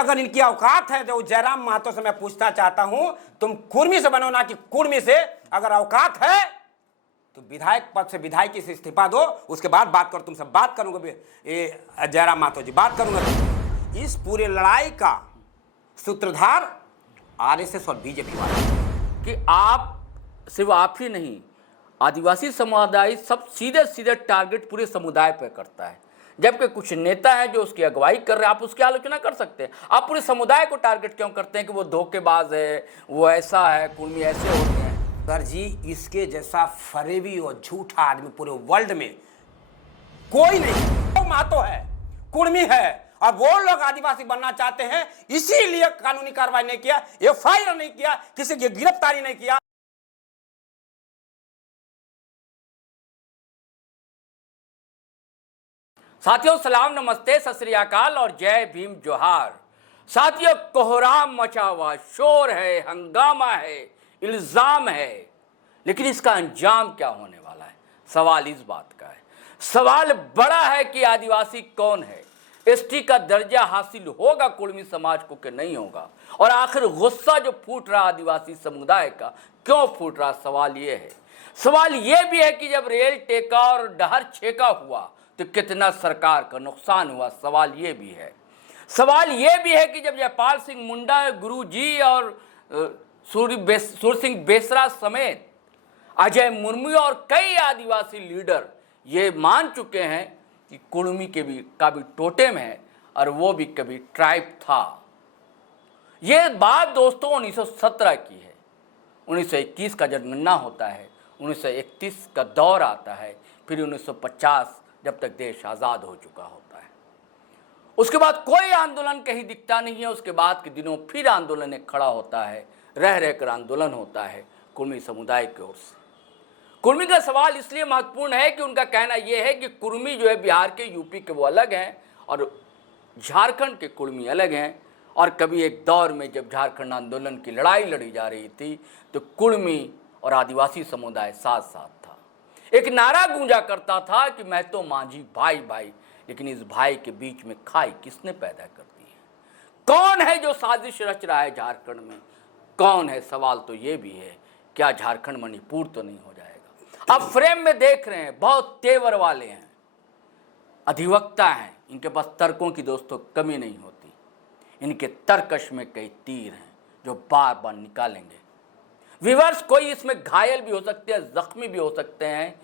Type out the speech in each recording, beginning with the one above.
अगर इनकी औकात है तो जयराम महतो से मैं पूछना चाहता हूं, तुम कुर्मी से बनो ना कि कुर्मी से। अगर औकात है तो विधायक पद से विधायकी से इस्तीफा दो, उसके बाद बात करो। तुमसे बात करूंगा ये जयराम महतो जी, बात करूंगा। इस पूरे लड़ाई का सूत्रधार आरएसएस और बीजेपी वाले कि आप सिर्फ आप ही नहीं, आदिवासी समुदाय सब सीधे सीधे टारगेट पूरे समुदाय पर करता है, जबकि कुछ नेता हैं जो उसकी अगुवाई कर रहे हैं। आप उसकी आलोचना कर सकते हैं, आप पूरे समुदाय को टारगेट क्यों करते हैं कि वो धोखेबाज है, वो ऐसा है, कुर्मी ऐसे होते हैं? सर जी, इसके जैसा फरेबी और झूठा आदमी पूरे वर्ल्ड में कोई नहीं। वो महतो है, कुर्मी है, और वो लोग आदिवासी बनना चाहते हैं, इसीलिए कानूनी कार्रवाई नहीं किया, एफआईआर नहीं किया, किसी की गिरफ्तारी नहीं किया। साथियों सलाम, नमस्ते, सत श्री अकाल और जय भीम जोहार। साथियों, कोहराम मचा हुआ, शोर है, हंगामा है, इल्जाम है, लेकिन इसका अंजाम क्या होने वाला है, सवाल इस बात का है। सवाल बड़ा है कि आदिवासी कौन है, एसटी का दर्जा हासिल होगा कुर्मी समाज को कि नहीं होगा, और आखिर गुस्सा जो फूट रहा आदिवासी समुदाय का क्यों फूट रहा, सवाल ये है। सवाल ये भी है कि जब रेल टेका और डहर छेका हुआ तो कितना सरकार का नुकसान हुआ, सवाल ये भी है। सवाल ये भी है कि जब जयपाल सिंह मुंडा, गुरु जी और सूर सिंह बेसरा समेत अजय मुर्मू और कई आदिवासी लीडर ये मान चुके हैं कि कुर्मी का भी टोटेम है और वो भी कभी ट्राइब था। ये बात दोस्तों 1917 की है। 1921 का जनगणना होता है, 1931 का दौर आता है, फिर 1950 जब तक देश आज़ाद हो चुका होता है। उसके बाद कोई आंदोलन कहीं दिखता नहीं है। उसके बाद के दिनों फिर आंदोलन एक खड़ा होता है, रह रहकर आंदोलन होता है कुर्मी समुदाय की ओर से। कुर्मी का सवाल इसलिए महत्वपूर्ण है कि उनका कहना यह है कि कुर्मी जो है बिहार के, यूपी के वो अलग हैं और झारखंड के कुर्मी अलग हैं। और कभी एक दौर में जब झारखंड आंदोलन की लड़ाई लड़ी जा रही थी तो कुर्मी और आदिवासी समुदाय साथ साथ था। एक नारा गूंजा करता था कि महतो मांझी भाई भाई, लेकिन इस भाई के बीच में खाई किसने पैदा कर दी है? कौन है जो साजिश रच रहा है झारखंड में? कौन है? सवाल तो ये भी है, क्या झारखंड मणिपुर तो नहीं हो जाएगा? अब फ्रेम में देख रहे हैं, बहुत तेवर वाले हैं, अधिवक्ता हैं, इनके पास तर्कों की दोस्तों कमी नहीं होती। इनके तर्कश में कई तीर हैं जो बार बार निकालेंगे। व्यूअर्स, कोई इसमें घायल भी हो सकते हैं, जख्मी भी हो सकते हैं,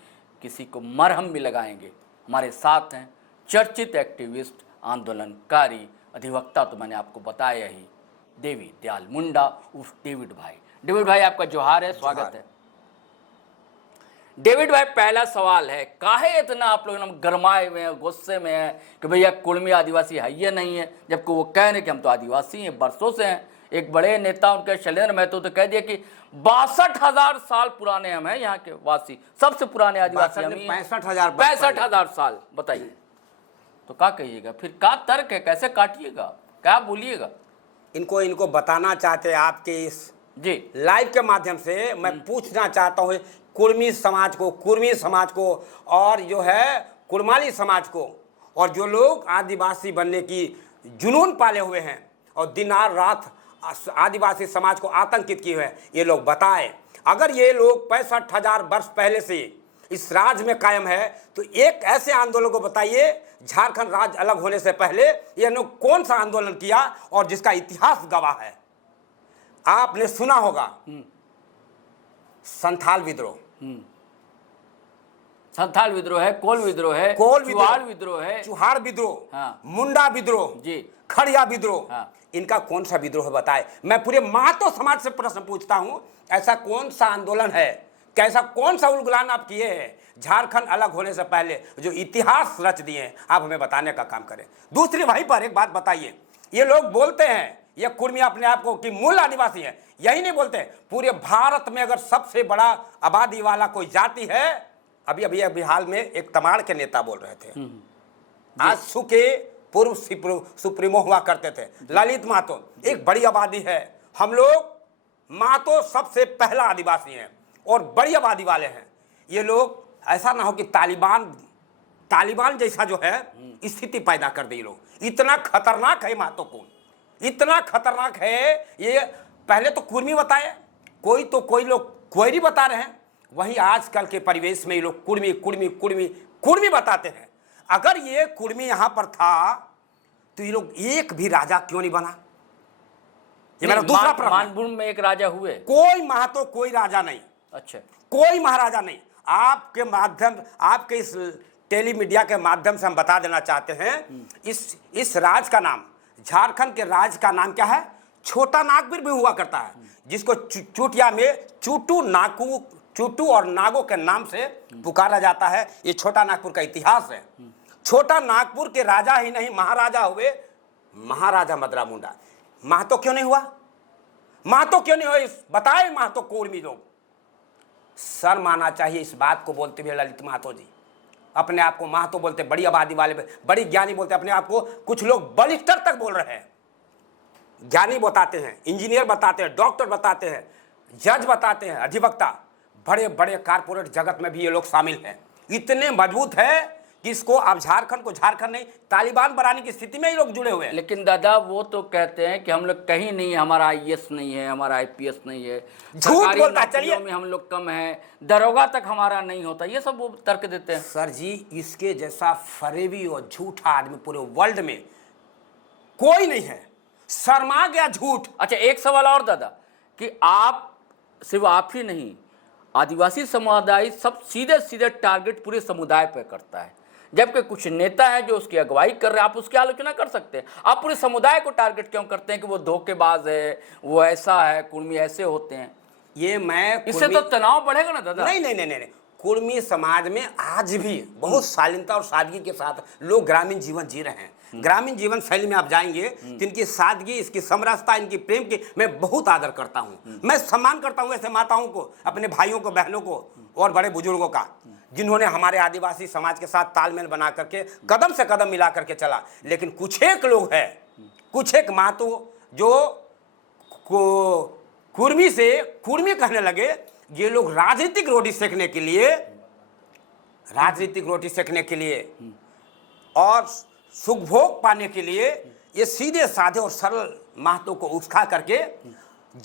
किसी को मरहम भी लगाएंगे। हमारे साथ हैं चर्चित एक्टिविस्ट, आंदोलनकारी, अधिवक्ता तो मैंने आपको बताया ही, देवी दयाल मुंडा उर्फ डेविड भाई। डेविड भाई, आपका जोहार है, स्वागत है। डेविड भाई, पहला सवाल है, काहे इतना आप लोग गरमाए हुए हैं, गुस्से में हैं कि भैया कुर्मी आदिवासी है ये नहीं है, जबकि वो कह रहे कि हम तो आदिवासी हैं, बरसों से हैं। एक बड़े नेता उनके शैलेंद्र महतो तो कह दिया कि 62,000 साल पुराने हम हैं, यहाँ के वासी सबसे पुराने आदिवासी हम ही हैं। 65,000 साल। बताइए तो क्या कहिएगा फिर? क्या तर्क है, कैसे काटिएगा, क्या बोलिएगा? इनको बताना चाहते हैं आपके इस जी लाइव के माध्यम से। मैं पूछना चाहता हूँ कुर्मी समाज को और जो है कुर्माली समाज को, और जो लोग आदिवासी बनने की जुनून पाले हुए हैं और दिन रात आदिवासी समाज को आतंकित किए हुए हैं, ये लोग बताएं। अगर ये लोग 65,000 वर्ष पहले से इस राज्य में कायम है तो एक ऐसे आंदोलन को बताइए, झारखंड राज्य अलग होने से पहले ये लोग कौन सा आंदोलन किया और जिसका इतिहास गवाह है। आपने सुना होगा संथाल विद्रोह, संथाल विद्रोह है, कोल विद्रोह है, चुहार विद्रोह है, चुहार विद्रोह, हाँ, मुंडा विद्रोह जी, खड़िया विद्रोह, हाँ। इनका कौन सा विद्रोह बताए? मैं पूरे महतो समाज से प्रश्न पूछता हूं, ऐसा कौन सा आंदोलन है, कैसा कौन सा उलगुलान आप किए हैं झारखंड अलग होने से पहले, जो इतिहास रच दिए हैं, आप हमें बताने का काम करें। दूसरी वहीं पर एक बात बताइए, ये लोग बोलते हैं ये कुर्मी अपने आप को कि मूल आदिवासी है, यही नहीं बोलते, पूरे भारत में अगर सबसे बड़ा आबादी वाला कोई जाति है, अभी हाल में एक तमाड़ के नेता बोल रहे थे, आजसू के पूर्व सुप्रीमो हुआ करते थे ललित महतो, एक बड़ी आबादी है, हम लोग महतो सबसे पहला आदिवासी हैं और बड़ी आबादी वाले हैं। ये लोग ऐसा ना हो कि तालिबान जैसा जो है स्थिति पैदा कर दी लोग, इतना खतरनाक है महतो को। इतना खतरनाक है ये। पहले तो कुर्मी बताए, कोई लोग क्वेरी बता रहे हैं, वहीं आजकल के परिवेश में ये लोग कुर्मी कुर्मी कुर्मी कुर्मी बताते हैं। अगर ये कुर्मी यहां पर था तो ये लोग एक भी राजा क्यों नहीं बना? ये मेरा दूसरा प्रश्न है। मानभूम में एक राजा हुए? कोई महतो, कोई राजा नहीं, अच्छा, कोई महाराजा नहीं। आपके माध्यम, आपके इस टेलीमीडिया के माध्यम से हम बता देना चाहते हैं, इस राज का नाम, झारखंड के राज का नाम क्या है? छोटा नागपुर भी हुआ करता है, जिसको चूटिया में चूटू और नागो के नाम से पुकारा जाता है। ये छोटा नागपुर का इतिहास है। छोटा नागपुर के राजा ही नहीं, महाराजा हुए महाराजा मदरा मुंडा। महतो क्यों नहीं हुआ? महतो क्यों नहीं हुआ? बताए महतो कुर्मी लोग। शर्म आना चाहिए इस बात को बोलते हुए ललित महतो जी। अपने आप को महतो बोलते, बड़ी आबादी वाले, बड़ी ज्ञानी बोलते, अपने आप को कुछ लोग बलिस्टर तक बोल रहे हैं। ज्ञानी बताते हैं, इंजीनियर बताते हैं, डॉक्टर बताते हैं, जज बताते हैं, अधिवक्ता, बड़े बड़े कारपोरेट जगत में भी ये लोग शामिल हैं। इतने मजबूत है कि इसको अब झारखंड को झारखंड नहीं, तालिबान बनाने की स्थिति में ये लोग जुड़े हुए हैं। लेकिन दादा वो तो कहते हैं कि हम लोग कहीं नहीं, हमारा IAS नहीं है, हमारा IPS नहीं है, झूठ बोलता है। चलिए, में हम लोग कम है, दरोगा तक हमारा नहीं होता, ये सब वो तर्क देते हैं। सर जी, इसके जैसा फरेबी और झूठा आदमी पूरे वर्ल्ड में कोई नहीं है। शर्मा गया झूठ। अच्छा, एक सवाल और दादा, कि आप सिर्फ आप ही नहीं, आदिवासी समुदाय सब सीधे सीधे टारगेट पूरे समुदाय पर करता है, जबकि कुछ नेता हैं जो उसकी अगुवाई कर रहे हैं। आप उसकी आलोचना कर सकते हैं, आप पूरे समुदाय को टारगेट क्यों करते हैं कि वो धोखेबाज है, वो ऐसा है, कुर्मी ऐसे होते हैं? ये मैं इससे तो तनाव बढ़ेगा ना दादा। नहीं नहीं नहीं नहीं, कुर्मी समाज में आज भी बहुत शालीनता और सादगी के साथ लोग ग्रामीण जीवन जी रहे हैं। ग्रामीण जीवन शैली में आप जाएंगे तो इनकी सादगी, इसकी समरसता, इनकी प्रेम की मैं बहुत आदर करता हूं। मैं सम्मान करता हूं ऐसे माताओं को, अपने भाइयों को, बहनों को और बड़े बुजुर्गों का, जिन्होंने हमारे आदिवासी समाज के साथ तालमेल बना करके कदम से कदम मिला करके चला। लेकिन कुछ एक लोग हैं, कुछ एक महतो जो कुर्मी से कुर्मी कहने लगे। ये लोग राजनीतिक रोटी सेकने के लिए और सुखभोग पाने के लिए ये सीधे साधे और सरल महतो को उस्का करके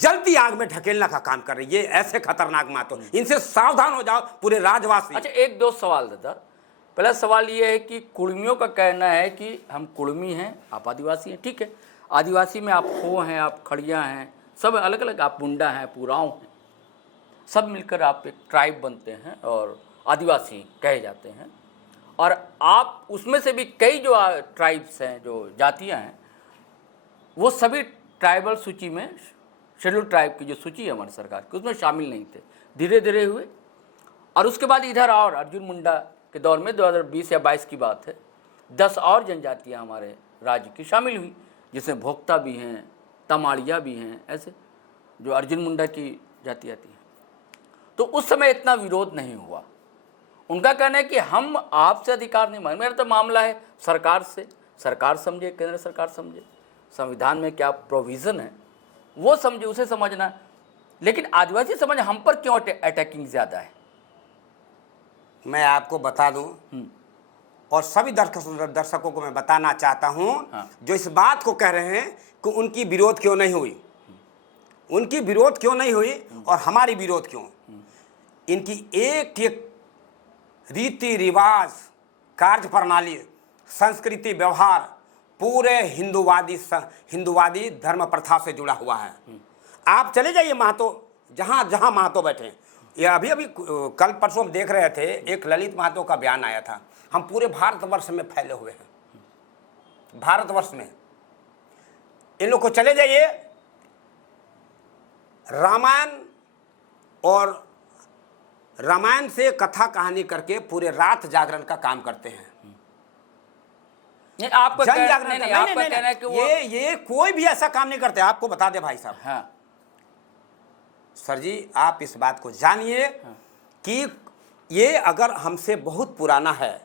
जलती आग में ढकेलने का काम कर रही है। ये ऐसे खतरनाक महतो, इनसे सावधान हो जाओ पूरे राजवासी। अच्छा, एक दो सवाल दादा। पहला सवाल ये है कि कुर्मियों का कहना है कि हम कुर्मी हैं, आप आदिवासी हैं। ठीक है, आदिवासी में आप खो हैं, आप खड़िया हैं, सब अलग अलग, आप मुंडा हैं, पुराव हैं, सब मिलकर आप एक ट्राइब बनते हैं और आदिवासी कहे जाते हैं। और आप उसमें से भी कई जो ट्राइब्स हैं, जो जातियां हैं, वो सभी ट्राइबल सूची में, शेड्यूल ट्राइब की जो सूची है हमारी सरकार की, उसमें शामिल नहीं थे। धीरे धीरे हुए और उसके बाद इधर और अर्जुन मुंडा के दौर में 2020 या 22 की बात है, 10 और जनजातियां हमारे राज्य की शामिल हुई, जिसमें भोक्ता भी हैं, तमाड़िया भी हैं, ऐसे जो अर्जुन मुंडा की जाति आती है। तो उस समय इतना विरोध नहीं हुआ। उनका कहना है कि हम आपसे अधिकार नहीं मांग, मेरा तो मामला है सरकार से, सरकार समझे, केंद्र सरकार समझे, संविधान में क्या प्रोविज़न है वो समझे, उसे समझना है। लेकिन आदिवासी समाज हम पर क्यों अटैकिंग ज़्यादा है? मैं आपको बता दूं और सभी दर्शकों को मैं बताना चाहता हूं, जो इस बात को कह रहे हैं कि उनकी विरोध क्यों नहीं हुई, उनकी विरोध क्यों नहीं हुई और हमारी विरोध क्यों। इनकी एक एक रीति रिवाज, कार्य प्रणाली, संस्कृति, व्यवहार पूरे हिंदुवादी धर्म प्रथा से जुड़ा हुआ है। आप चले जाइए महतो, जहाँ जहाँ महतो बैठे हैं। ये अभी कल परसों हम देख रहे थे, एक ललित महतो का बयान आया था, हम पूरे भारतवर्ष में फैले हुए हैं, भारतवर्ष में। इन लोग को चले जाइए, रामायण से कथा कहानी करके पूरे रात जागरण का काम करते हैं। नहीं, आपको जन जागरण नहीं, आपका कहना है कि ये कोई भी ऐसा काम नहीं करते। आपको बता दे भाई साहब, हाँ सर जी, आप इस बात को जानिए कि ये अगर हमसे बहुत पुराना है।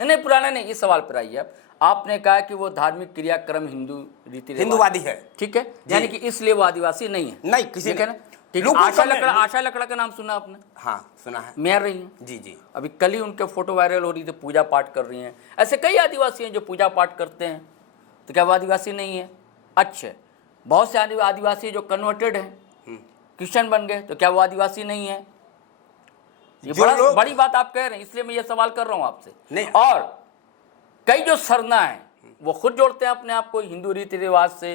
नहीं, पुराना नहीं, इस सवाल पर आइए। आपने कहा कि वो धार्मिक क्रियाक्रम हिंदुवादी है, ठीक है, यानी कि इसलिए वो आदिवासी नहीं है। नहीं, किसी ठीक है ना। ठीक है, आशा लकड़ा का नाम सुना आपने? हाँ सुना है, मेयर रही हैं। जी जी। अभी कल ही उनके फोटो वायरल हो रही थी, पूजा पाठ कर रही हैं। ऐसे कई आदिवासी हैं जो पूजा पाठ करते हैं, तो क्या वो आदिवासी नहीं है? अच्छा, बहुत से आदिवासी जो कन्वर्टेड हैं, क्रिश्चियन बन गए, तो क्या वो आदिवासी नहीं है? ये बड़ी बात आप कह रहे हैं, इसलिए मैं ये सवाल कर रहा हूं आपसे। नहीं। और कई जो सरना है वो खुद जोड़ते हैं अपने आप को हिंदू रीति रिवाज से,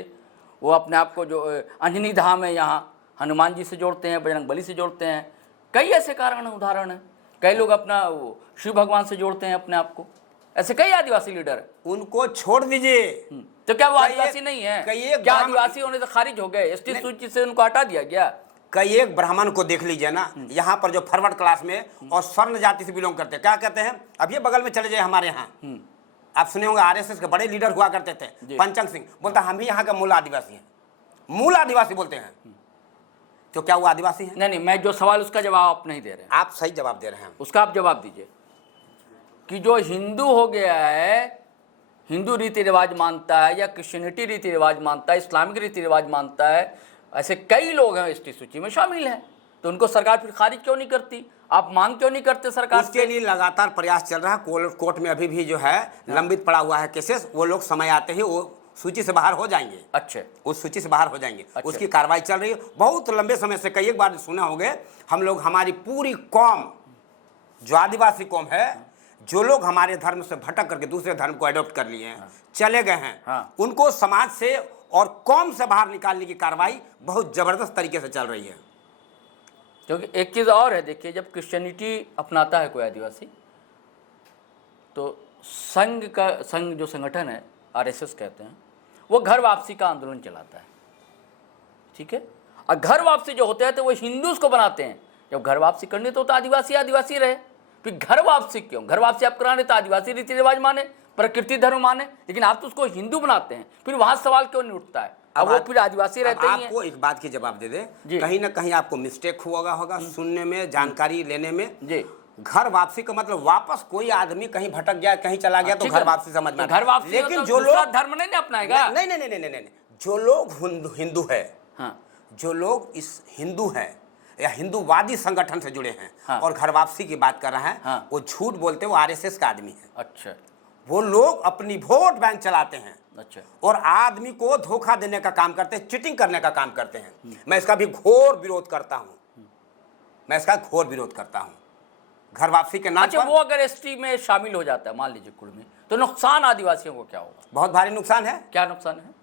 वो अपने आप को जो अंजनी धाम है यहाँ हनुमान जी से जोड़ते हैं, बजरंग बली से जोड़ते हैं। कई ऐसे कारण उदाहरण हैं। कई लोग अपना वो शिव भगवान से जोड़ते हैं अपने आप को। ऐसे कई आदिवासी लीडर हैं। उनको छोड़ दीजिए। तो क्या वो आदिवासी नहीं है? क्या आदिवासी होने से खारिज हो गए? एसटी सूची से उनको हटा दिया गया? कई एक ब्राह्मण को देख लीजिए ना, यहाँ पर जो फॉरवर्ड क्लास में और स्वर्ण जाति से बिलोंग करते हैं, क्या कहते हैं? अब ये बगल में चले जाए हमारे यहाँ, आप सुने होंगे आरएसएस के बड़े लीडर हुआ करते थे, पंचंग सिंह, बोलता हम भी यहाँ का मूल आदिवासी हैं, मूल आदिवासी बोलते हैं। तो क्या वो आदिवासी है? नहीं, मैं जो सवाल उसका जवाब आप नहीं दे रहे हैं। आप सही जवाब दे रहे हैं। उसका आप जवाब दीजिए कि जो हिंदू हो गया है, हिंदू रीति रिवाज मानता है या क्रिश्चियनिटी रीति रिवाज मानता है, इस्लामिक रीति रिवाज मानता है, ऐसे कई लोग हैं एसटी सूची में शामिल हैं, तो उनको सरकार फिर खारिज क्यों नहीं करती? आप मांग क्यों नहीं करते सरकार? उसके लिए लगातार प्रयास चल रहा है। कोर्ट में अभी भी जो है लंबित पड़ा हुआ है केसेस। वो लोग समय आते ही वो सूची से बाहर हो जाएंगे। अच्छा, उस सूची से बाहर हो जाएंगे। अच्छा। उसकी कार्रवाई चल रही है बहुत लंबे समय से। कई एक बार सुने होंगे हम लोग, हमारी पूरी कौम जो आदिवासी कौम है, जो लोग हमारे धर्म से भटक करके दूसरे धर्म को एडॉप्ट कर लिए हैं, चले गए हैं, उनको समाज से और कौम से बाहर निकालने की कार्रवाई बहुत जबरदस्त तरीके से चल रही है। क्योंकि एक चीज़ और है, देखिए, जब क्रिश्चियनिटी अपनाता है कोई आदिवासी, तो संघ जो संगठन है, आरएसएस कहते हैं, वो घर वापसी का आंदोलन चलाता है। ठीक है, और घर वापसी जो होते हैं तो वो हिंदूज को बनाते हैं। जब घर वापसी करनी तो आदिवासी आदिवासी रहे, फिर घर वापसी क्यों? घर वापसी आप कराने तो आदिवासी रीति रिवाज माने, प्रकृति धर्म माने, लेकिन आप तो उसको हिंदू बनाते हैं, फिर वहां सवाल क्यों नहीं उठता है? अब वो फिर आदिवासी रहते ही हैं। आपको एक बात की जवाब दे दे, कहीं ना कहीं आपको मिस्टेक हुआ होगा सुनने में, जानकारी लेने में जी। घर वापसी का मतलब वापस कोई आदमी कहीं भटक गया, कहीं चला गया तो घर वापसी समझ में। घर वापसी लेकिन जो लोग धर्म नहीं अपनाएगा, नहीं, जो लोग हिंदू है, जो लोग इस हिंदू है या हिंदूवादी संगठन से जुड़े हैं और घर वापसी की बात कर रहे हैं, वो झूठ बोलते, वो आरएसएस का आदमी है। अच्छा, वो लोग अपनी वोट बैंक चलाते हैं। अच्छा, और आदमी को धोखा देने का काम करते हैं, चीटिंग करने का काम करते हैं। मैं इसका भी घोर विरोध करता हूं। मैं इसका घोर विरोध करता हूं घर वापसी के नाम पर। वो अगर एसटी में शामिल हो जाता है, मान लीजिए कुल में, तो नुकसान आदिवासियों को क्या होगा? बहुत भारी नुकसान है। क्या नुकसान है?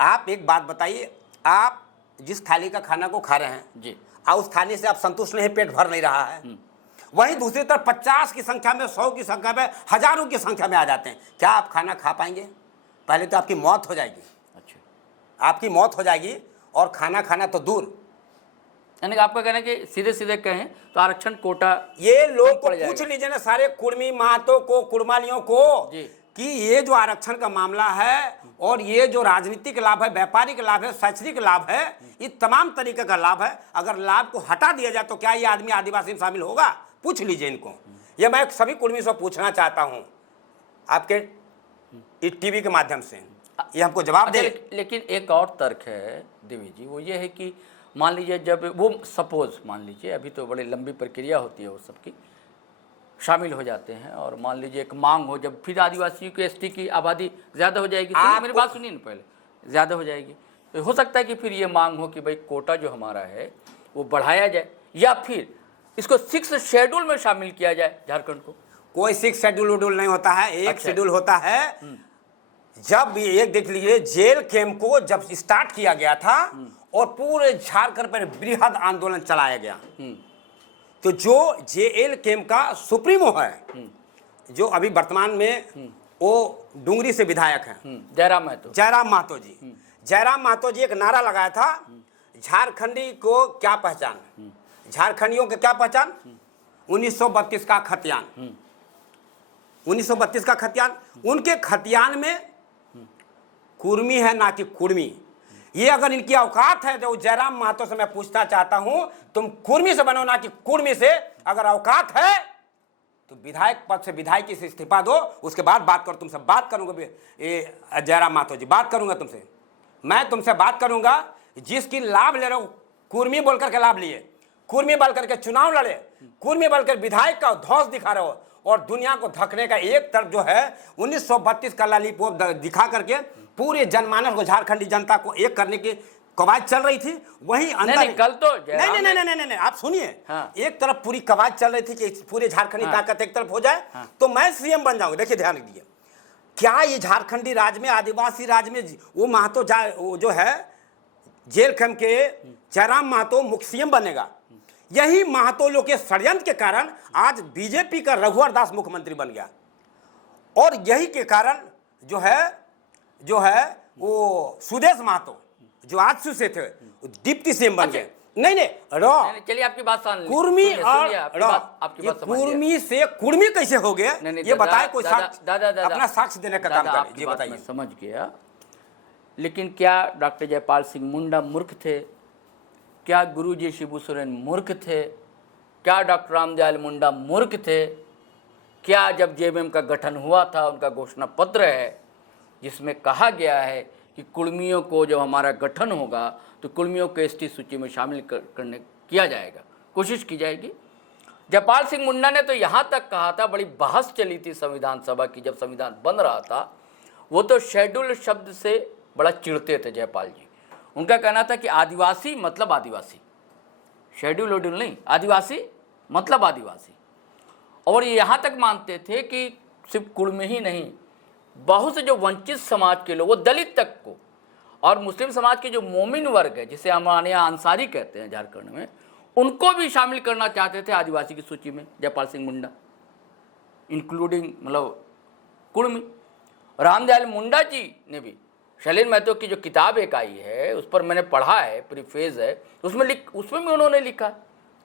आप एक बात बताइए, आप जिस थाली का खाना को खा रहे हैं जी, और उस थाली से आप संतुष्ट नहीं, पेट भर नहीं रहा है, वहीं दूसरी तरफ 50 की संख्या में, 100 की संख्या में, हजारों की संख्या में आ जाते हैं। क्या आप खाना खा पाएंगे? पहले तो आपकी मौत हो जाएगी। अच्छा, आपकी मौत हो जाएगी, और खाना खाना तो दूर। यानी आपका कहना है कि सीधे सीधे कहें तो आरक्षण कोटा, ये लोग को पूछ लीजिए ना, सारे कुर्मी महतो को, कुर्मालियों को, कि ये जो आरक्षण का मामला है और ये जो राजनीतिक लाभ है, व्यापारिक लाभ है, शैक्षणिक लाभ है, ये तमाम तरीके का लाभ है, अगर लाभ को हटा दिया जाए तो क्या ये आदमी आदिवासी में शामिल होगा? पूछ लीजिए इनको। ये मैं सभी कुर्मी से पूछना चाहता हूँ आपके टीवी के माध्यम से, ये हमको जवाब दे। लेकिन एक और तर्क है देवी जी, वो ये है कि मान लीजिए जब वो सपोज मान लीजिए, अभी तो बड़ी लंबी प्रक्रिया होती है वो सबकी, शामिल हो जाते हैं, और मान लीजिए एक मांग हो, जब फिर आदिवासियों की एसटी की आबादी ज़्यादा हो जाएगी, मेरी बात सुनिए ना, पहले ज़्यादा हो जाएगी, तो हो सकता है कि फिर ये मांग हो कि भाई कोटा जो हमारा है वो बढ़ाया जाए, या फिर इसको 6 शेड्यूल में शामिल किया जाए झारखंड को। कोई 6 शेड्यूल नहीं होता है, एक शेड्यूल होता है। जब एक देख लीजिए, जेल कैंप को जब स्टार्ट किया गया था और पूरे झारखंड पर बृहद आंदोलन चलाया गया, तो जो जेएल कैंप का सुप्रीमो है, जो अभी वर्तमान में वो डुंगरी से विधायक हैं, जयराम महतो जी, जयराम महतो जी एक नारा लगाया था, झारखंडी को क्या पहचान, झारखंडियों के क्या पहचान, 1932 का खतियान, 1932 का खतियान। उनके खतियान में कुर्मी है ना कि कुर्मी। ये अगर इनकी औकात है तो जयराम महतो से मैं पूछना चाहता हूं, तुम कुर्मी से बनो ना कि कुर्मी से। अगर औकात है तो विधायक पद से विधायकी से इस्तीफा दो, उसके बाद बात करो। तुमसे बात करूंगा जयराम महतो जी, बात करूंगा तुमसे, मैं तुमसे बात करूंगा। जिसकी लाभ ले रहे हो, कुर्मी बोलकर के लाभ लिए, कुर्मी बोल करके चुनाव लड़े, कुर्मी बोलकर विधायक का धौंस दिखा रहे हो, और दुनिया को धकने का एक तरफ जो है 1932 का लॉलीपॉप दिखा करके पूरे जनमानस को, झारखंडी जनता को एक करने की कवायद चल रही थी। वहीं अंदर नहीं, कल तो नहीं, आप सुनिए। हाँ। एक तरफ पूरी कवायद चल रही थी कि पूरे झारखंडी ताकत एक तरफ हो जाए तो मैं सीएम बन जाऊंगा। देखिए ध्यान दीजिए, क्या ये झारखंडी राज में, आदिवासी राज में वो महतो वो जो है जेल कैंप के जयराम महतो मुख्य सीएम बनेगा? यही महतो लोग के षड्यंत्र के कारण आज बीजेपी का रघुवर दास मुख्यमंत्री बन गया, और यही के कारण जो है वो सुदेश महतो जो आजसू से थे डिप्टी सीएम बन गए। नहीं, चलिए आपकी बात सुन कुर्मी सुनिए, और आपकी बात समझ लिया। कुर्मी से कुर्मी कैसे हो गए, ये बताए कोई दादा अपना साक्ष्य देने का काम करे, जी बताइए। समझ गया, लेकिन क्या डॉक्टर जयपाल सिंह मुंडा मूर्ख थे? क्या गुरुजी शिबू सोरेन मूर्ख थे? क्या डॉक्टर रामदयाल मुंडा मूर्ख थे? क्या जब जेएमएम का गठन हुआ था, उनका घोषणा पत्र है जिसमें कहा गया है कि कुर्मियों को जब हमारा गठन होगा तो कुर्मियों को एसटी सूची में शामिल करने किया जाएगा, कोशिश की जाएगी। जयपाल सिंह मुंडा ने तो यहाँ तक कहा था, बड़ी बहस चली थी संविधान सभा की जब संविधान बन रहा था, वो तो शेड्यूल शब्द से बड़ा चिढ़ते थे जयपाल जी। उनका कहना था कि आदिवासी मतलब आदिवासी, शेड्यूल वेड्यूल नहीं, आदिवासी मतलब आदिवासी। और ये यहाँ तक मानते थे कि सिर्फ कुर्मी ही नहीं, बहुत से जो वंचित समाज के लोग, वो दलित तक को, और मुस्लिम समाज के जो मोमिन वर्ग है जिसे हमारे यहाँ अंसारी कहते हैं झारखंड में, उनको भी शामिल करना चाहते थे आदिवासी की सूची में जयपाल सिंह मुंडा, इंक्लूडिंग मतलब कुर्मी। रामदयाल मुंडा जी ने भी, शैलेंद्र महतो की जो किताब एक आई है उस पर मैंने पढ़ा है, प्रीफेज है, उसमें भी उन्होंने लिखा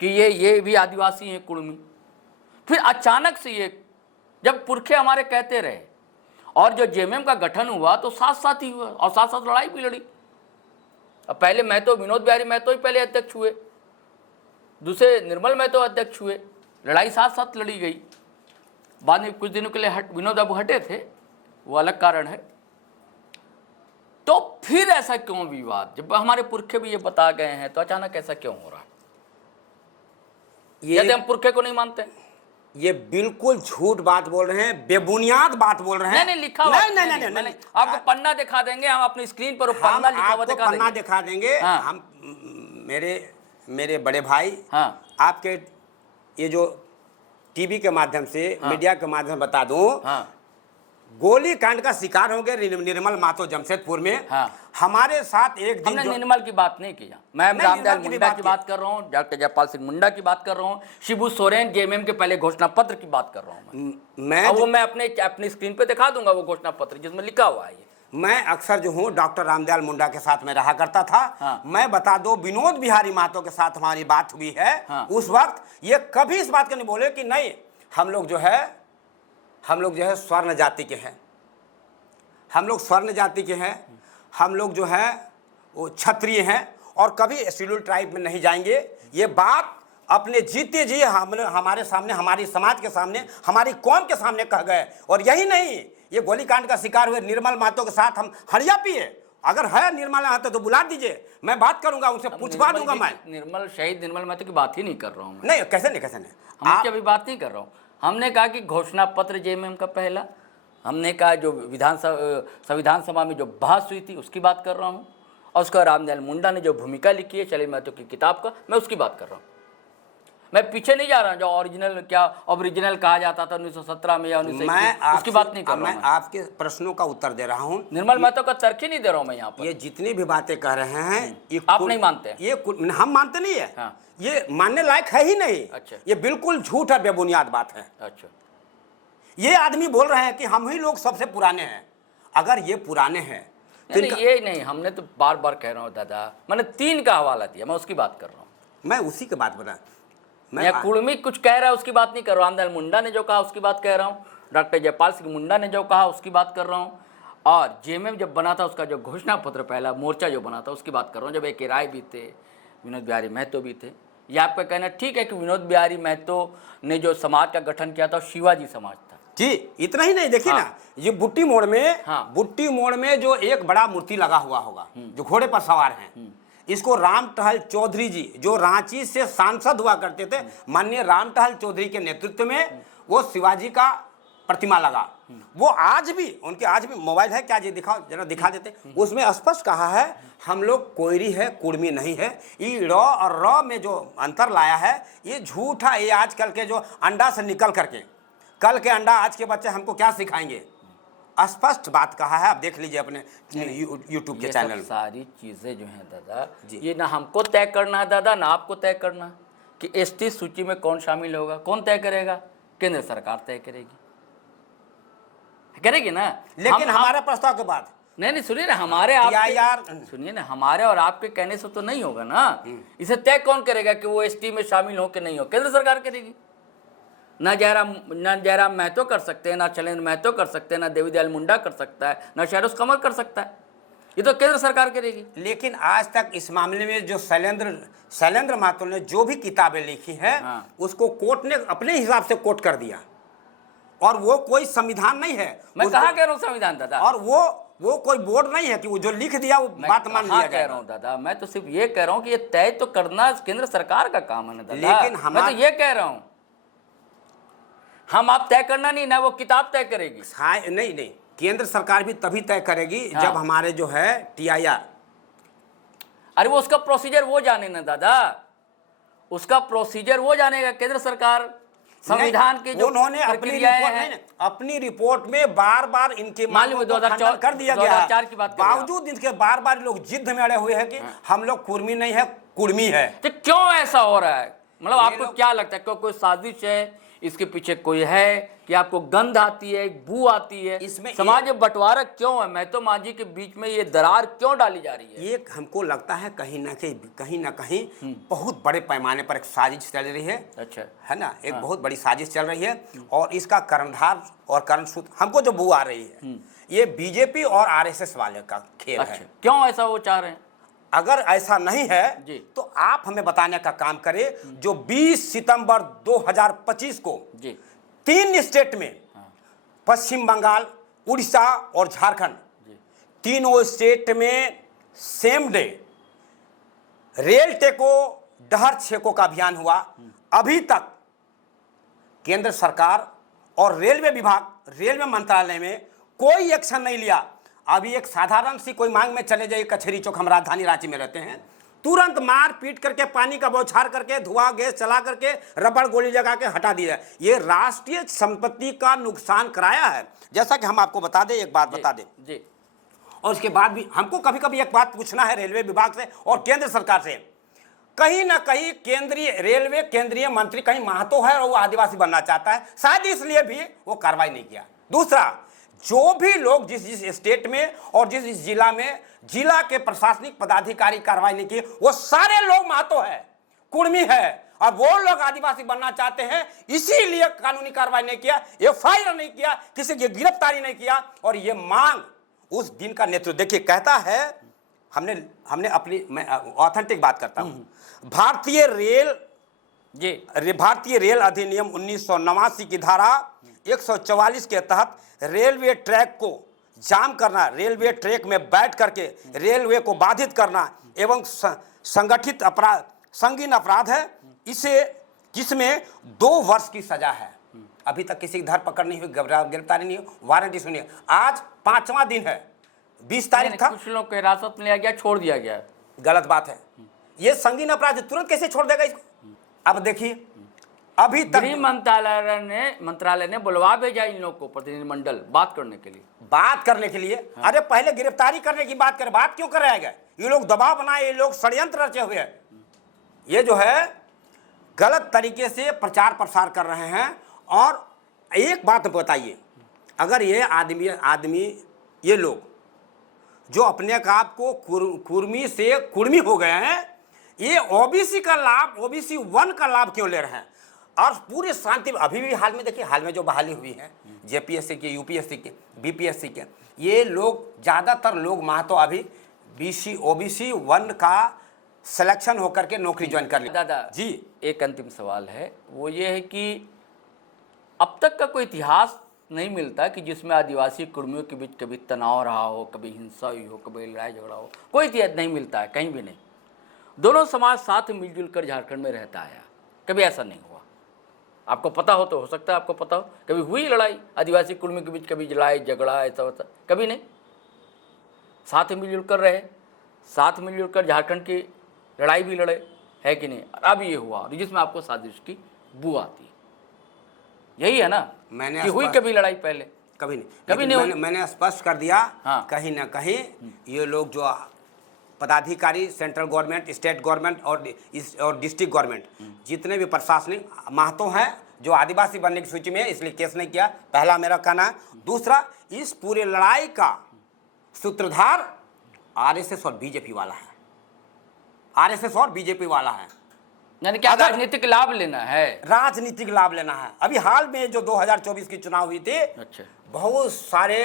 कि ये भी आदिवासी हैं कुर्मी। फिर अचानक से ये जब पुरखे हमारे कहते रहे और जो जेएमएम का गठन हुआ तो साथ साथ ही हुआ, और साथ साथ लड़ाई भी लड़ी। अब पहले महतो, विनोद बिहारी महतो ही पहले अध्यक्ष हुए, दूसरे निर्मल महतो अध्यक्ष हुए, लड़ाई साथ साथ लड़ी गई। बाद में कुछ दिनों के लिए विनोद बाबू हटे थे, वो अलग कारण है। तो फिर ऐसा क्यों विवाद, जब हमारे पुरखे भी ये बता गए हैं तो अचानक ऐसा क्यों हो रहा है? यदि हम पुरखे को नहीं मानते, ये बिल्कुल झूठ बात बोल रहे हैं, बेबुनियाद बात बोल रहे हैं। नहीं, लिखा हुआ नहीं, आपको पन्ना दिखा देंगे, हम अपनी स्क्रीन पर पन्ना लिखा हुआ दिखा देंगे। हाँ। हम मेरे बड़े भाई, हाँ। आपके ये जो टीवी के माध्यम से, हाँ। मीडिया के माध्यम से बता दूं, हाँ। गोली कांड का शिकार होंगे निर्मल महतो जमशेदपुर में। हाँ। हमारे साथ एक दिन हमने निर्मल की बात नहीं की, मैं रामदयाल मुंडा की बात कर रहा हूँ, डॉक्टर जयपाल सिंह मुंडा की बात कर रहा हूँ, शिबू सोरेन जेएमएम के पहले घोषणा पत्र की बात कर रहा हूँ मैं अपनी स्क्रीन पे दिखा दूंगा वो घोषणा पत्र जिसमें लिखा हुआ है। मैं अक्सर जो हूँ डॉक्टर रामदयाल मुंडा के साथ में रहा करता था। हाँ। मैं बता दो, विनोद बिहारी महतो के साथ हमारी बात हुई है। हाँ। उस वक्त ये कभी इस बात को नहीं बोले कि नहीं हम लोग जो है स्वर्ण जाति के हैं, हम लोग स्वर्ण जाति के हैं, हम लोग जो है वो क्षत्रिय हैं और कभी शेड्यूल ट्राइब में नहीं जाएंगे। ये बात अपने जीते जी हमारे सामने, हमारी समाज के सामने, हमारी कौम के सामने कह गए। और यही नहीं, ये गोलीकांड का शिकार हुए निर्मल महतो के साथ हम हरिया पिए। अगर है निर्मल महतो तो बुला दीजिए, मैं बात करूंगा, उनसे पूछवा दूंगा। मैं शहीद निर्मल महतो की बात ही नहीं कर रहा हूँ। नहीं, कैसे नहीं हम अभी बात नहीं कर रहा हूँ। हमने कहा कि घोषणा पत्र जेएमएम का पहला, हमने कहा जो संविधान सभा में जो बहस हुई थी उसकी बात कर रहा हूँ, और उसका रामदयाल मुंडा ने जो भूमिका लिखी है शैलेंद्र महतो की किताब का, मैं उसकी बात कर रहा हूँ। मैं पीछे नहीं जा रहा हूँ, जो ओरिजिनल कहा जाता था 1917 में या 1921, उसकी बात नहीं कर रहा हूँ। मैं आपके प्रश्नों का उत्तर दे रहा हूँ। निर्मल महतो का तर्क ही नहीं दे रहा हूँ मैं यहाँ पर। ये जितनी भी बातें कह रहे हैं ये आप नहीं मानते हैं? ये हम मानते नहीं है। हाँ। ये मानने लायक है ही नहीं। अच्छा। ये बिल्कुल झूठ है, बेबुनियाद बात है। अच्छा। ये आदमी बोल रहे हैं कि हम ही लोग सबसे पुराने हैं। अगर ये पुराने हैं तो ये नहीं, हमने तो बार बार कह रहा हूँ दादा, मैंने 3 का हवाला दिया, मैं उसकी बात कर रहा हूँ। मैं उसी की बात बता, मैं कुर्मी कुछ कह रहा है उसकी बात नहीं कर रहा हूँ, रामदयाल मुंडा ने जो कहा उसकी बात कह रहा हूँ, डॉक्टर जयपाल सिंह मुंडा ने जो कहा उसकी बात कर रहा हूँ, और जेएमएम जब बना था उसका जो घोषणा पत्र पहला मोर्चा जो बना था उसकी बात कर रहा हूँ, जब एक राय भी थे, विनोद बिहारी महतो भी थे। ये आपका कहना ठीक है कि विनोद बिहारी महतो ने जो समाज का गठन किया था शिवाजी समाज था जी। इतना ही नहीं, देखिए ना, ये बुट्टी मोड़ में, बुट्टी मोड़ में जो एक बड़ा मूर्ति लगा हुआ होगा जो घोड़े पर सवार हैं, इसको राम टहल चौधरी जी जो रांची से सांसद हुआ करते थे, माननीय राम टहल चौधरी के नेतृत्व में वो शिवाजी का प्रतिमा लगा। वो आज भी उनके आज भी मोबाइल है क्या जी, दिखाओ जरा, दिखा देते। उसमें स्पष्ट कहा है हम लोग कोयरी है, कुर्मी नहीं है। ये र और र में जो अंतर लाया है ये झूठा। ये आजकल के जो अंडा से निकल करके कल के अंडा आज के बच्चे हमको क्या सिखाएंगे, स्पष्ट बात कहा है। आप देख लीजिए अपने यूट्यूब के ये चैनल सब में। सारी चीजें जो हैं दादा जी। ये ना हमको तय करना है दादा, ना आपको तय करना कि एसटी सूची में कौन शामिल होगा। कौन तय करेगा? केंद्र सरकार तय करेगी ना। लेकिन हमारे प्रस्ताव के बाद नहीं सुनिए ना, हमारे आप TIR सुनिए ना, हमारे और आपके कहने से तो नहीं होगा ना। इसे तय कौन करेगा कि वो एसटी में शामिल हो कि नहीं हो? केंद्र सरकार करेगी। ना जयराम महतो कर सकते हैं, ना शैलेंद्र महतो कर सकते हैं, ना देवी दयाल मुंडा कर सकता है, ना शहरोज कमर कर सकता है। ये तो केंद्र सरकार करेगी। लेकिन आज तक इस मामले में जो शैलेंद्र महतो ने जो भी किताबें लिखी हैं, हाँ। उसको कोर्ट ने अपने हिसाब से कोट कर दिया, और वो कोई संविधान नहीं है। मैं कहाँ कह रहा हूँ संविधान दादा, और वो कोई बोर्ड नहीं है कि वो जो लिख दिया वो बात मान लिया कह जाएगा। रहा हूँ दादा, मैं तो सिर्फ ये कह रहा हूँ कि ये तय तो करना केंद्र सरकार का काम है ना दादा। लेकिन मैं तो ये कह रहा हूँ हम आप तय करना नहीं ना, वो किताब तय करेगी। हाँ, नहीं, केंद्र सरकार भी तभी तय करेगी हाँ। जब हमारे जो है TIR। अरे वो उसका प्रोसीजर वो जाने ना दादा, उसका प्रोसीजर वो जानेगा। केंद्र सरकार संविधान के जो उन्होंने अपनी रिपोर्ट में बार इनके मालूम है, 2004 कर दिया गया है। 2004 की बात कर रहे हैं आप। बावजूद इनके बार लोग जिद में अड़े हुए हैं कि हम लोग कुर्मी नहीं है, कुर्मी है। तो क्यों ऐसा हो रहा है? मतलब ये आपको लोग- क्या लगता है कि कोई साजिश है, इसके पीछे कोई है, कि आपको गंध आती है, बू आती है? इसमें समाज में बंटवारा क्यों है? महतो मांझी के बीच में ये दरार क्यों डाली जा रही है? ये हमको लगता है कहीं ना कहीं बहुत बड़े पैमाने पर एक साजिश चल रही है। अच्छा, है ना, एक बहुत बड़ी साजिश चल रही है। और इसका कर्णधार और कर्णसूत्र हमको जो बू आ रही है, ये बीजेपी और RSS वाले का खेल अच्छा, है। क्यों ऐसा वो चाह रहे हैं? अगर ऐसा नहीं है जी। तो आप हमें बताने का काम करें। जो 20 सितंबर 2025 को जी 3 स्टेट में, पश्चिम बंगाल, उड़ीसा और झारखंड, तीनों स्टेट में सेम डे रेल टेको डहर छेको का अभियान हुआ। अभी तक केंद्र सरकार और रेलवे विभाग, रेलवे मंत्रालय में कोई एक्शन नहीं लिया। अभी एक साधारण सी कोई मांग में चले जाइए, कचहरी चौक, हम राजधानी रांची में रहते हैं, तुरंत मार पीट करके, पानी का बौछार करके, धुआं गैस चला करके, रबड़ गोली लगा के हटा दिया। ये राष्ट्रीय संपत्ति का नुकसान कराया है। जैसा कि हम आपको बता दें, एक बात बता दें, जी और उसके बाद भी हमको कभी कभी एक बात पूछना है रेलवे विभाग से और केंद्र सरकार से। कहीं ना कहीं केंद्रीय मंत्री कहीं महतो है और वो आदिवासी बनना चाहता है, शायद इसलिए भी वो कार्रवाई नहीं किया। दूसरा, जो भी लोग जिस स्टेट में और जिस जिला में जिला के प्रशासनिक पदाधिकारी कार्रवाई नहीं किए, वो सारे लोग महतो है, कुर्मी है, और वो लोग आदिवासी बनना चाहते हैं, इसीलिए कानूनी कार्रवाई नहीं किया, FIR नहीं किया, किसी की गिरफ्तारी नहीं किया। और ये मांग उस दिन का नेतृत्व देखिए, कहता है, हमने अपनी, मैं ऑथेंटिक बात करता हूं, भारतीय रेल अधिनियम 1989 की धारा 144 के तहत रेलवे ट्रैक को जाम करना, रेलवे ट्रैक में बैठ करके रेलवे को बाधित करना एवं संगठित अपराध, संगीन अपराध है, इसे जिसमें 2 वर्ष की सजा है। अभी तक किसी की धरपकड़ नहीं हुई, गिरफ्तारी नहीं हुई, वारंट इशू नहीं। आज 5वां दिन है, 20 तारीख था, कुछ लोग को हिरासत में लिया गया, छोड़ दिया गया। गलत बात है। ये संगीन अपराध है, तुरंत कैसे छोड़ देगा इसको? अब देखिए, अभी तक गृह मंत्रालय ने बुलवा भेजा इन लोग को, प्रतिनिधिमंडल, बात करने के लिए। अरे पहले गिरफ्तारी करने की बात करें, बात क्यों कर रहे हैं? ये लोग दबाव बनाए, ये लोग षड्यंत्र रचे हुए हैं, ये जो है गलत तरीके से प्रचार प्रसार कर रहे हैं। और एक बात बताइए, अगर ये आदमी ये लोग जो अपने आप को कुर्मी से कुर्मी हो गए हैं, ये OBC का लाभ, OBC 1 का लाभ क्यों ले रहे हैं? और पूरे शांति, अभी भी हाल में देखिए, हाल में जो बहाली हुई है JPSC के, UPSC के, BPSC के, ये लोग ज़्यादातर लोग महतो अभी OBC 1 का सिलेक्शन होकर के नौकरी ज्वाइन कर लिया। दादा जी, एक अंतिम सवाल है, वो ये है कि अब तक का कोई इतिहास नहीं मिलता कि जिसमें आदिवासी कुर्मियों के बीच कभी तनाव रहा हो, कभी हिंसा हुई हो, कभी लड़ाई झगड़ा हो, कोई इतिहास नहीं मिलता है, कहीं भी नहीं। दोनों समाज साथ मिलजुल कर झारखंड में रहता आया, कभी ऐसा नहीं हुआ। आपको पता हो तो हो सकता है आपको पता हो, कभी हुई लड़ाई आदिवासी कुर्मी के बीच, कभी लड़ाई झगड़ा ऐसा वैसा, कभी नहीं। साथ मिलजुल कर रहे, साथ मिलजुल कर झारखंड की लड़ाई भी लड़े, है कि नहीं। और अब ये हुआ जिसमें आपको साजिश की बू आती है, यही है ना। मैंने कि हुई कभी लड़ाई पहले? कभी नहीं, कभी लेकिन नहीं मैंने स्पष्ट कर दिया। हाँ। कहीं ना कहीं ये लोग जो पदाधिकारी, सेंट्रल गवर्नमेंट, स्टेट गवर्नमेंट और डिस्ट्रिक्ट गवर्नमेंट, जितने भी प्रशासनिक महतो हैं जो आदिवासी बनने की सूची में है, इसलिए केस नहीं किया, पहला मेरा कहना है। दूसरा, इस पूरे लड़ाई का सूत्रधार आरएसएस और बीजेपी वाला है, आरएसएस और बीजेपी वाला है। यानी क्या राजनीतिक लाभ लेना है? राजनीतिक लाभ लेना है। अभी हाल में जो 2024 की चुनाव हुई थी, अच्छा, बहुत सारे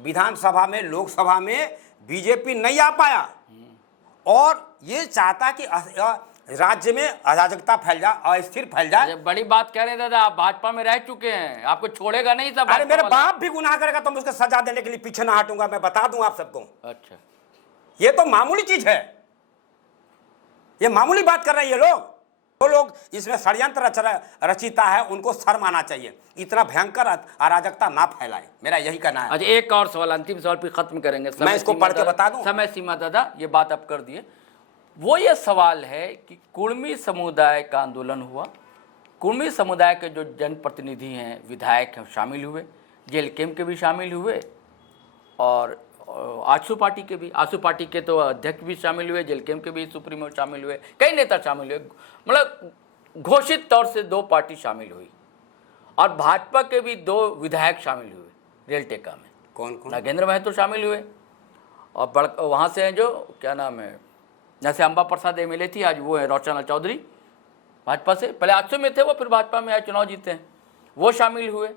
विधानसभा में, लोकसभा में बीजेपी नहीं आ पाया और ये चाहता कि राज्य में अराजकता फैल जाए, अस्थिर फैल जाए। बड़ी बात कह रहे हैं दादा, आप भाजपा में रह चुके हैं, आपको छोड़ेगा नहीं सब। अरे मेरे बाप भी गुनाह करेगा तो मैं उसको सजा देने के लिए पीछे ना हटूंगा, मैं बता दूं आप सबको। अच्छा, ये तो मामूली चीज है, ये मामूली बात कर रहे हैं ये लोग। वो लोग इसमें षड्यंत्र रचिता है, उनको शर्म आना चाहिए, इतना भयंकर अराजकता ना फैलाए, मेरा यही कहना है। अच्छा, एक और सवाल, अंतिम सवाल पे खत्म करेंगे। मैं इसको पढ़ के बता दूं। समय सीमा दादा, ये बात आप कर दिए। वो ये सवाल है कि कुर्मी समुदाय का आंदोलन हुआ, कुर्मी समुदाय के जो जनप्रतिनिधि हैं, विधायक हैं, शामिल हुए, जेल कैंप के भी शामिल हुए, और आजसू पार्टी के भी, आजसू पार्टी के तो अध्यक्ष भी शामिल हुए, जेल कैंप के भी सुप्रीमो शामिल हुए, कई नेता शामिल हुए, मतलब घोषित तौर से 2 पार्टी शामिल हुई, और भाजपा के भी 2 विधायक शामिल हुए रेलटेका में। कौन कौन? नागेंद्र महतो शामिल हुए, और वहाँ से हैं जो क्या नाम है, जैसे अंबा प्रसाद एमएलए थी, आज वो है रोशना चौधरी, भाजपा से, पहले आजसू में थे वो, फिर भाजपा में आए, चुनाव जीते हैं, वो शामिल हुए।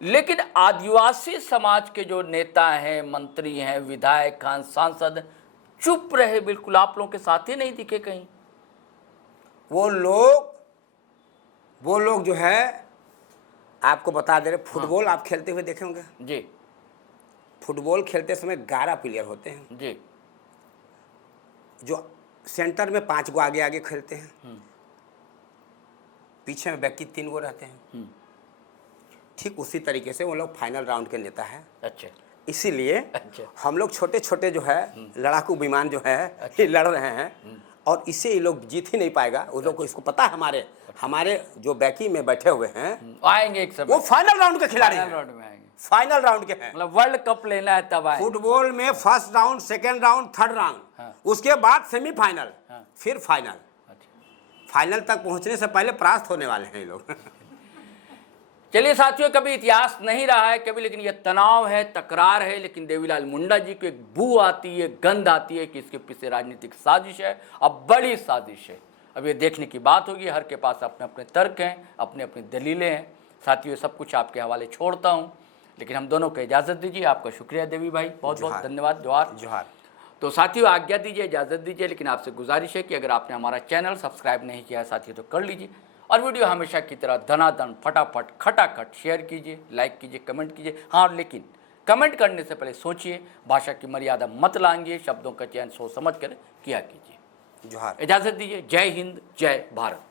लेकिन आदिवासी समाज के जो नेता हैं, मंत्री हैं, विधायक, सांसद चुप रहे, बिल्कुल आप लोगों के साथ ही नहीं दिखे कहीं। वो लोग जो है, आपको बता दे रहे, फुटबॉल आप खेलते हुए देखे होंगे जी, फुटबॉल खेलते समय 11 प्लेयर होते हैं जी, जो सेंटर में 5 गो आगे आगे खेलते हैं, पीछे में बैकी 3 गो रहते हैं। ठीक उसी तरीके से वो लोग फाइनल राउंड के नेता हैं। अच्छा, इसीलिए अच्छा, हम लोग छोटे छोटे जो है लड़ाकू विमान जो है ये लड़ रहे हैं, और इससे ये लोग जीत ही नहीं पाएगा। उन लोग को इसको पता है, हमारे जो बैकी में बैठे हुए हैं आएंगे एक समय, वो फाइनल राउंड के खिलाड़ी फाइनल हैं, राउंड में आएंगे, फाइनल राउंड के हैं। मतलब वर्ल्ड कप लेना है तब आएंगे। फुटबॉल में first round, second round, third round, उसके बाद सेमीफाइनल, फिर फाइनल। अच्छा, फाइनल तक पहुंचने से पहले परास्त होने वाले हैं ये लोग। चलिए साथियों, कभी इतिहास नहीं रहा है कभी, लेकिन ये तनाव है, तकरार है, लेकिन देवीलाल मुंडा जी को एक बू आती है, गंध आती है कि इसके पीछे राजनीतिक साजिश है, अब बड़ी साजिश है। अब ये देखने की बात होगी, हर के पास अपने अपने तर्क हैं, अपने अपनी दलीलें हैं। साथियों, सब कुछ आपके हवाले छोड़ता हूँ, लेकिन हम दोनों को इजाज़त दीजिए। आपका शुक्रिया देवी भाई, बहुत बहुत धन्यवाद। जोहार। तो साथियों, आज्ञा दीजिए, इजाज़त दीजिए, लेकिन आपसे गुजारिश है कि अगर आपने हमारा चैनल सब्सक्राइब नहीं किया है साथियों तो कर लीजिए, और वीडियो हमेशा की तरह धनाधन फटाफट खटाखट शेयर कीजिए, लाइक कीजिए, कमेंट कीजिए। हाँ, लेकिन कमेंट करने से पहले सोचिए, भाषा की मर्यादा मत लांघिए, शब्दों का चयन सोच समझ कर किया कीजिए। जोहार। इजाज़त दीजिए। जय हिंद, जय भारत।